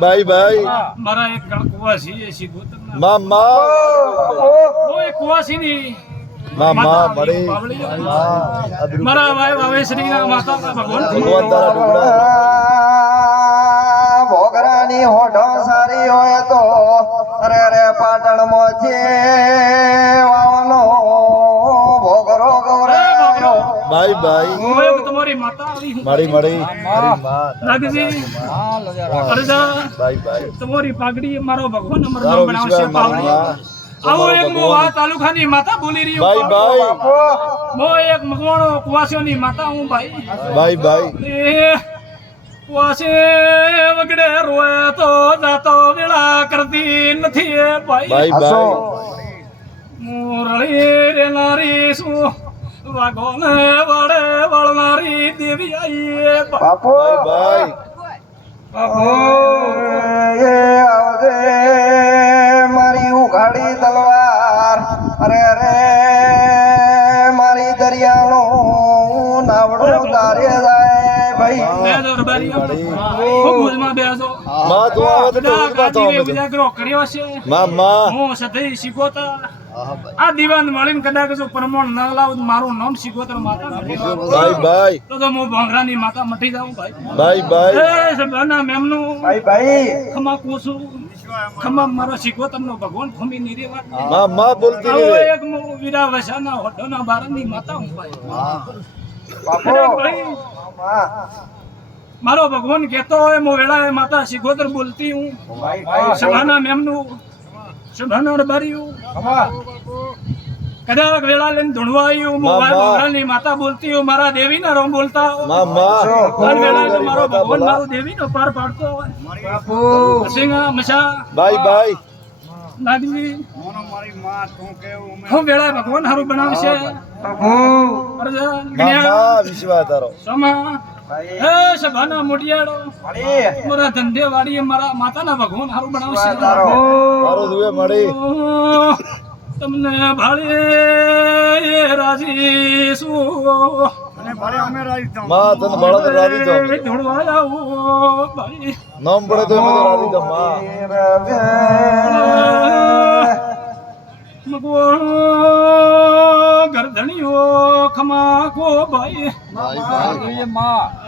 ભાઈ ભાઈ મારા એક કુવાસી એ સીધો મામા ઓય કુવાસી ની મામા મળી મારા ભાઈ વાવેશ્રી ના માતા ભગવાન તારા ટુકડા ભોગરાની હોઠો સારી હોય તો અરે રે પાટણ મોચે વાવનો ભોગરો ગવરાયો ભાઈ ભાઈ ઓય તમારી માતા આવી મળી મારી માં નાગજી અરજા ભાઈ ભાઈ તમારી પાઘડી મારો ભગવાન અમરનામ બનાવશે પાવડી આવો એક મો આ તાલુકાની માતા બોલી રહ્યો ભાઈ ભાઈ મો એક મગવાણો કુવાસીઓની માતા હું ભાઈ ભાઈ ભાઈ એ કુવાસી વગડે રોય તો જાતો વેળા કરતી નથી એ ભાઈ ભાઈ ભાઈ મુરળી રે નારી શું વાગોને વડે વળનારી દેવી આઈ બાપુ ભાઈ બાપુ એ આવજે મારી ઉઘાડી તલવાર અરે રે મારી દરિયાનો નાવડો તારે જાય ભાઈ બે દરબારી ખૂબ મોજમાં બેસો માં તું આવે તો ઊભા થાવ બધું ઉજાગરો કર્યો છે મામા હું સધઈ શીખોતા આ દીવાન મળીને કદાચ જો પ્રમાણ ન લાવ મારું નામ શીખોતર માતા ભાઈ ભાઈ તો હું ભોંગરાની માતા મટી જાઉં ભાઈ ભાઈ ભાઈ એ સભાના મેમનું ભાઈ ભાઈ ખમા કોસું ખમા મારો શીખોતરનો ભગવાન ખમી ની રેવા મામા બોલતી આવો રહે એક વીરા વસાના હોડોના બારની માતા હું ભાઈ બાપુ અરે ભાઈ મારો ભગવાન કહેતો હોય મો વેળા માતા શીખોતર બોલતી હું ભાઈ ભાઈ સભાના મેમનું સભાના રબારીયું કદાચ વેળા લઈને ધૂણવા આવ્યું મોબાઈલ ભોગરાની માતા બોલતી હું મારા દેવીના રોમ બોલતા મામા અને વેળા મારો ભગવાન મારો દેવીનો પાર પાડતો હોય બાપુ સિંગા મશા ભાઈ ભાઈ નાગવી હું વેળા ભગવાન હારું બનાવશે બાપુ અરજા જ્ઞાન મામા વિશ્વાસ તારો સમા હે સભાના મોટિયાળો મળી મારા ધંધે વાડીએ મારા માતાના ભગવાન હારું બનાવશે તારો દુએ મળી તમને ભાળે રાજી શું માં તને બળદ રાજી તો ધૂણવા આવો ભાઈ નામ પડે તો મેં તો રાજી તો માં મગવાણ ગરધણીઓ ખમા કો ભાઈ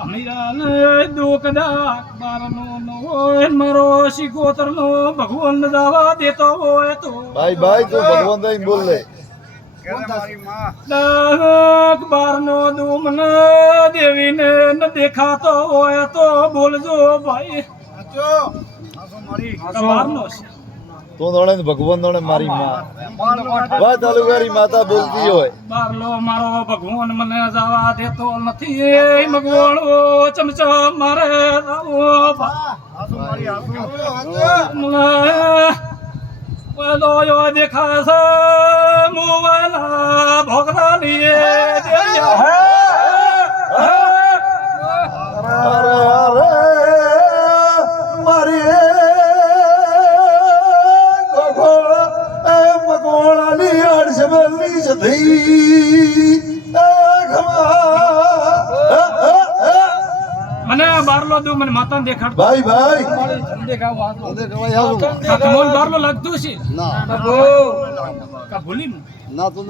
અમીરાને દુઃખદા બારનો નો મારો શિકોતરનો ભગવાન દાવા દેતો હોય તો ભાઈ ભાઈ તું ભગવાન દઈ બોલ લે દાખ બારનો દુમન દેવીને ન દેખાતો હોય તો બોલજો ભાઈ બારનો છે તું દોડે ને ભગવાન દોડે મારી માં ભાઈ તાલુકારી માતા બોલતી હોય બારલો મારો ભગવાન મને જવા દેતો નથી એ ભગવાન ચમચો મારે મને દેખાશે મુવાલા ભોગરા લીએ અરે અરે મારી મગોળાની અડસબલી સધી મને બારલો દુ મને માતા દેખાડ ભાઈ ભાઈ મોન બારલો લાગતું છે ના કા ભૂલી ના તું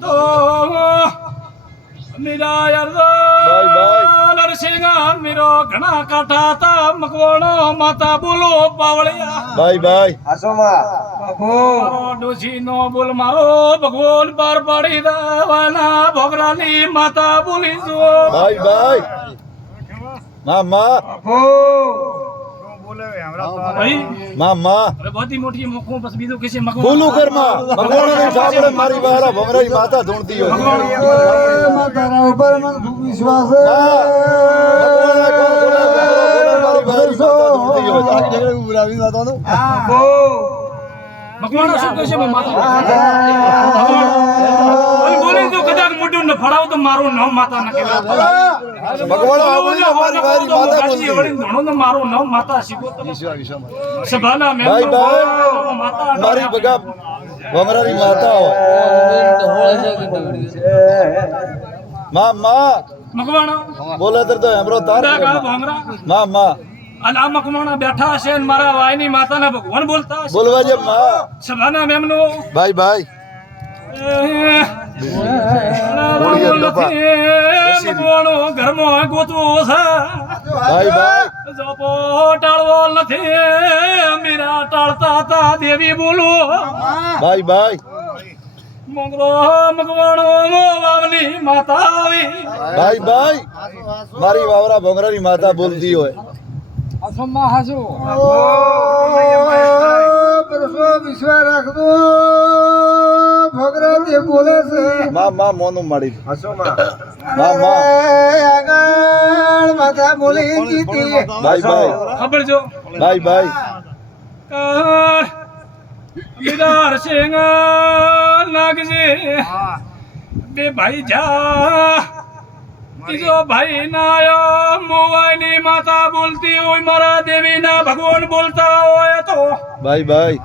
તો મીરા યાર ભાઈ ભાઈ નરસિંહ મીરો ઘણા કાઠા તા મકવાણો માતા બોલો પાવળિયા ભાઈ ભાઈ આસોમાં મારો ડોસી નો બોલ મારો ભગવાન પાર પાડી દેવાના ભોગરાની માતા બોલી જો ભાઈ ભાઈ મામા ભાઈ મામા અરે બધી મોટી મોખું બસ બીજું કશે બોલું કર માં ભગવાનને સાંભળે મારી વાળા ભમરાઈ માતા ધૂણતી હોય તારા ઉપર મને ખૂબ વિશ્વાસ છે ભગવાન શું કહે છે માતા અને બોલી તો કદાચ મોઢું ન ફળાવ તો મારું નામ માતા ન કહેવાય ભગવાન આવડી અમારી વારી માતા બોલતી હોય. ધણો ને મારું નામ માતા શીખો સભાના ભાઈ ભાઈ માતા મારી બગા ભમરાની માતા હોય માં મકવાણા બોલે તો એમરો તાર કા ભોંગરા માં અને આ મકવાણા બેઠા હશે અને મારા વાયની માતાના ભગવાન બોલતા હશે બોલવા જે માં સભાના મેમનો ભાઈ મકવાણો ઘરમાં ગોતવો છે ભાઈ જોપો ટાળવો નથી મીરા ટાળતા હતા દેવી બોલો ભાઈ મોગરો મકવાણો વાવની માતા આવી ભાઈ મારી વાવરા ભોંગરાની માતા બોલતી હોય પરસો વિશ્વાસ રાખજો ભગરા જે બોલે છે માં મોનું માડી આગળ માતા બોલી જીતી ભાઈ ખબર જો ભાઈ વિદાર સિંહ નાગજી બે ભાઈ જા ત્રીજો ભાઈ નાયો મોવાઈની માતા બોલતી હોય મારા દેવીના ભગવાન બોલતા હોય તો ભાઈ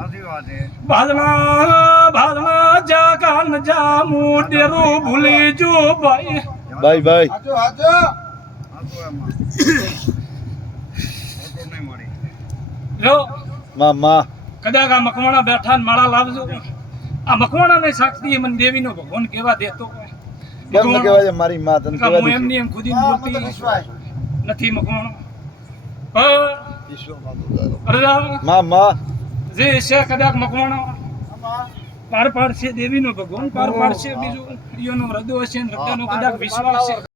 ભાદમાં જા કાન જા મુડેરું ભૂલી જો ભાઈ હાચો જો માં કદાચ આ મકવાણા બેઠા ને માળા લાવજો આ મકવાણા ને સાક્ષી મને દેવીનો ભગવાન કેવા દેતો કેમ ન કહેવાય છે મારી માં તને હું કહેવાય એમની એમ ખુદી બોલતી નથી મકવાણો અરે માં જે છે કદાચ મકવાણો પાર પાડશે દેવીનો ભગવાન પાર પાડશે બીજું એનો હૃદય હશે ને હૃદયનો કદાચ વિશ્વાસ છે